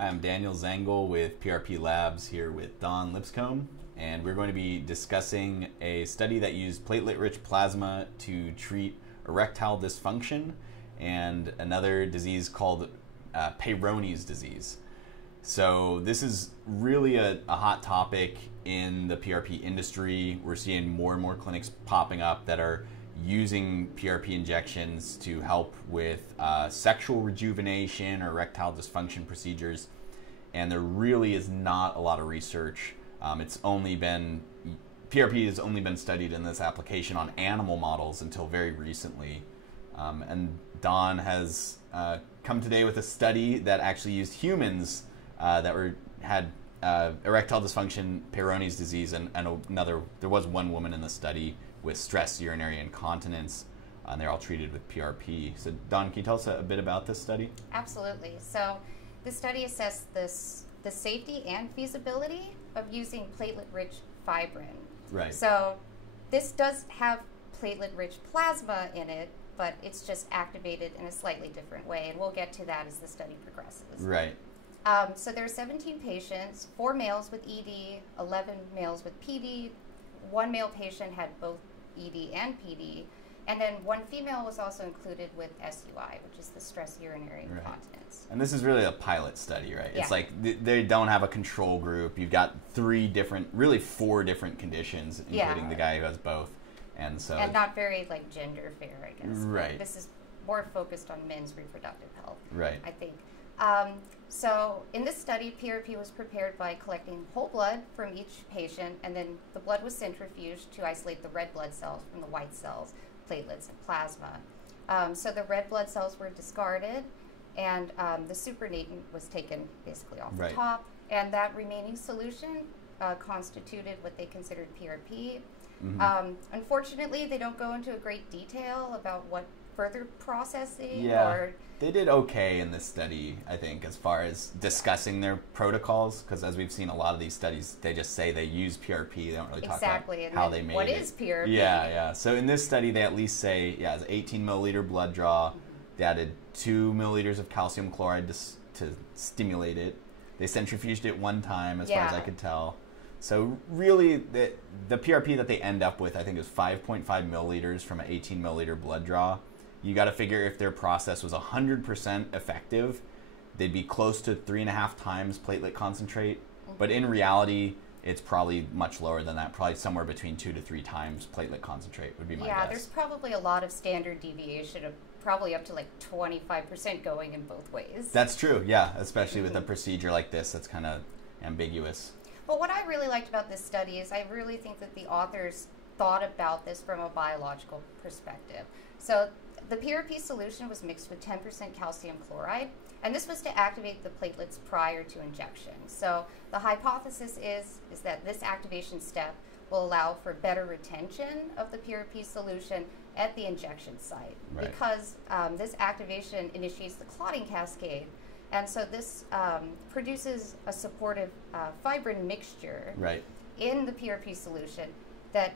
I'm Daniel Zengel with PRP Labs here with Don Lipscomb, and we're going to be discussing a study that used platelet-rich plasma to treat erectile dysfunction and another disease called Peyronie's disease. So this is really a hot topic in the PRP industry. We're seeing more and more clinics popping up that are using PRP injections to help with sexual rejuvenation or erectile dysfunction procedures, and there really is not a lot of research. PRP has only been studied in this application on animal models until very recently, and Don has come today with a study that actually used humans that had erectile dysfunction, Peyronie's disease, and there was one woman in the study with stress urinary incontinence, and they're all treated with PRP. So Don, can you tell us a bit about this study? Absolutely. So this study assessed the safety and feasibility of using platelet-rich fibrin. Right. So this does have platelet-rich plasma in it, but it's just activated in a slightly different way, and we'll get to that as the study progresses. Right. So there are 17 patients, 4 males with ED, 11 males with PD. One male patient had both ED and PD, and then one female was also included with SUI, which is the stress urinary incontinence. And this is really a pilot study, right? Yeah. It's like they don't have a control group. You've got 4 different conditions, including the guy who has both. And not very like gender fair, I guess. Right. This is more focused on men's reproductive health, right, I think. So in this study, PRP was prepared by collecting whole blood from each patient, and then the blood was centrifuged to isolate the red blood cells from the white cells, platelets, and plasma. So the red blood cells were discarded, and the supernatant was taken basically off the top, and that remaining solution constituted what they considered PRP. Mm-hmm. Unfortunately, they don't go into a great detail about what further processing They did okay in this study, I think, as far as discussing their protocols, because as we've seen a lot of these studies, they just say they use PRP. They don't really talk about how they made it. What is PRP? Yeah. So in this study, they at least say, it's an 18 milliliter blood draw. They added 2 milliliters of calcium chloride to stimulate it. They centrifuged it one time, as far as I could tell. So really, the PRP that they end up with, I think, is 5.5 milliliters from an 18 milliliter blood draw. You got to figure if their process was 100% effective, they'd be close to 3.5 times platelet concentrate. But in reality, it's probably much lower than that, probably somewhere between 2 to 3 times platelet concentrate would be my guess. Yeah, there's probably a lot of standard deviation of probably up to like 25% going in both ways. That's true, yeah, especially with a procedure like this that's kind of ambiguous. But what I really liked about this study is I really think that the authors thought about this from a biological perspective. So the PRP solution was mixed with 10% calcium chloride, and this was to activate the platelets prior to injection. So the hypothesis is that this activation step will allow for better retention of the PRP solution at the injection site, because this activation initiates the clotting cascade, and so this produces a supportive fibrin mixture in the PRP solution that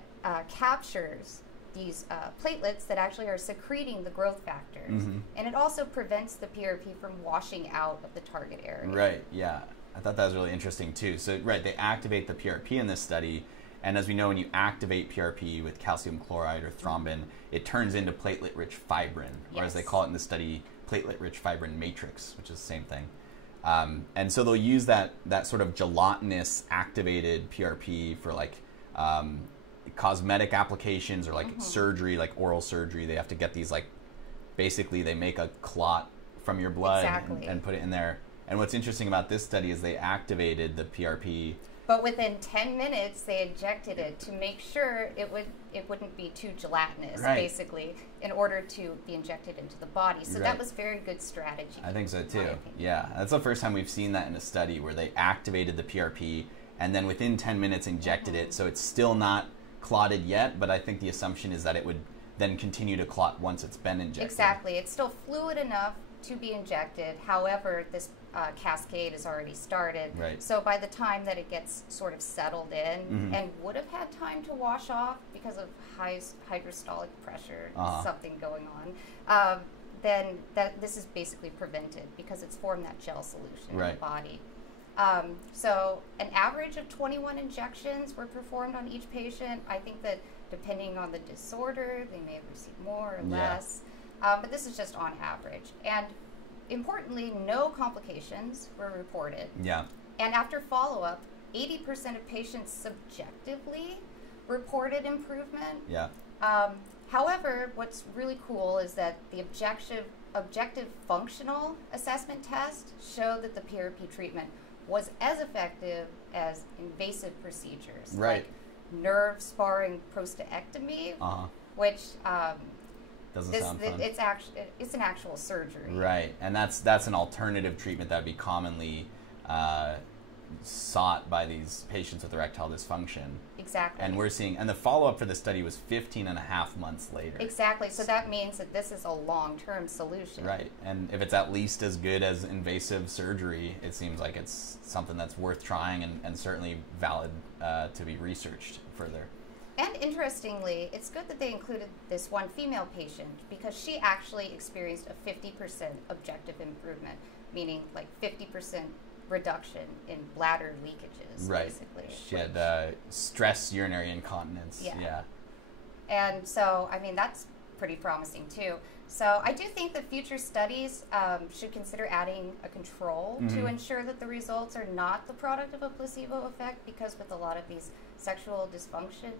captures these platelets that actually are secreting the growth factors. And it also prevents the PRP from washing out of the target area. Right, yeah. I thought that was really interesting too. So, they activate the PRP in this study, and as we know, when you activate PRP with calcium chloride or thrombin, it turns into platelet-rich fibrin, or as they call it in the study, platelet-rich fibrin matrix, which is the same thing. And so they'll use that sort of gelatinous activated PRP for like cosmetic applications or like surgery, like oral surgery. They have to get these basically they make a clot from your blood and put it in there. And what's interesting about this study is they activated the PRP, but within 10 minutes they injected it to make sure it wouldn't be too gelatinous, basically, in order to be injected into the body. So that was very good strategy. I think so too. Yeah, that's the first time we've seen that in a study where they activated the PRP and then within 10 minutes injected it. So it's still not clotted yet, but I think the assumption is that it would then continue to clot once it's been injected. Exactly. It's still fluid enough to be injected. However, this cascade has already started. So by the time that it gets sort of settled in and would have had time to wash off because of high hydrostolic pressure, something going on, then this is basically prevented because it's formed that gel solution in the body. So an average of 21 injections were performed on each patient. I think that depending on the disorder, they may have received more or less, but this is just on average. And importantly, no complications were reported. Yeah. And after follow-up, 80% of patients subjectively reported improvement. Yeah. However, what's really cool is that the objective functional assessment test showed that the PRP treatment was as effective as invasive procedures, like nerve sparring prostatectomy, which doesn't sound fun. It's an actual surgery, right? And that's an alternative treatment that would be commonly sought by these patients with erectile dysfunction. Exactly. And we're seeing, and the follow-up for the study was 15.5 months later. Exactly. So that means that this is a long-term solution. Right. And if it's at least as good as invasive surgery, it seems like it's something that's worth trying and certainly valid to be researched further. And interestingly, it's good that they included this one female patient because she actually experienced a 50% objective improvement, meaning like 50% reduction in bladder leakages, basically. She had stress urinary incontinence. Yeah. And so, I mean, that's pretty promising too. So I do think that future studies should consider adding a control to ensure that the results are not the product of a placebo effect, because with a lot of these sexual dysfunction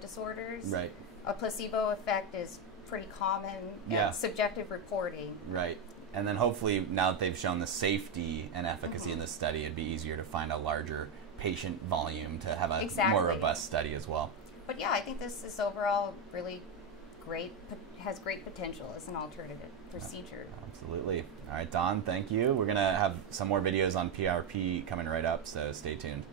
disorders, a placebo effect is pretty common in subjective reporting. Right. And then hopefully, now that they've shown the safety and efficacy in this study, it'd be easier to find a larger patient volume to have a more robust study as well. But yeah, I think this is overall really great, has great potential as an alternative procedure. Absolutely. All right, Don, thank you. We're going to have some more videos on PRP coming right up, so stay tuned.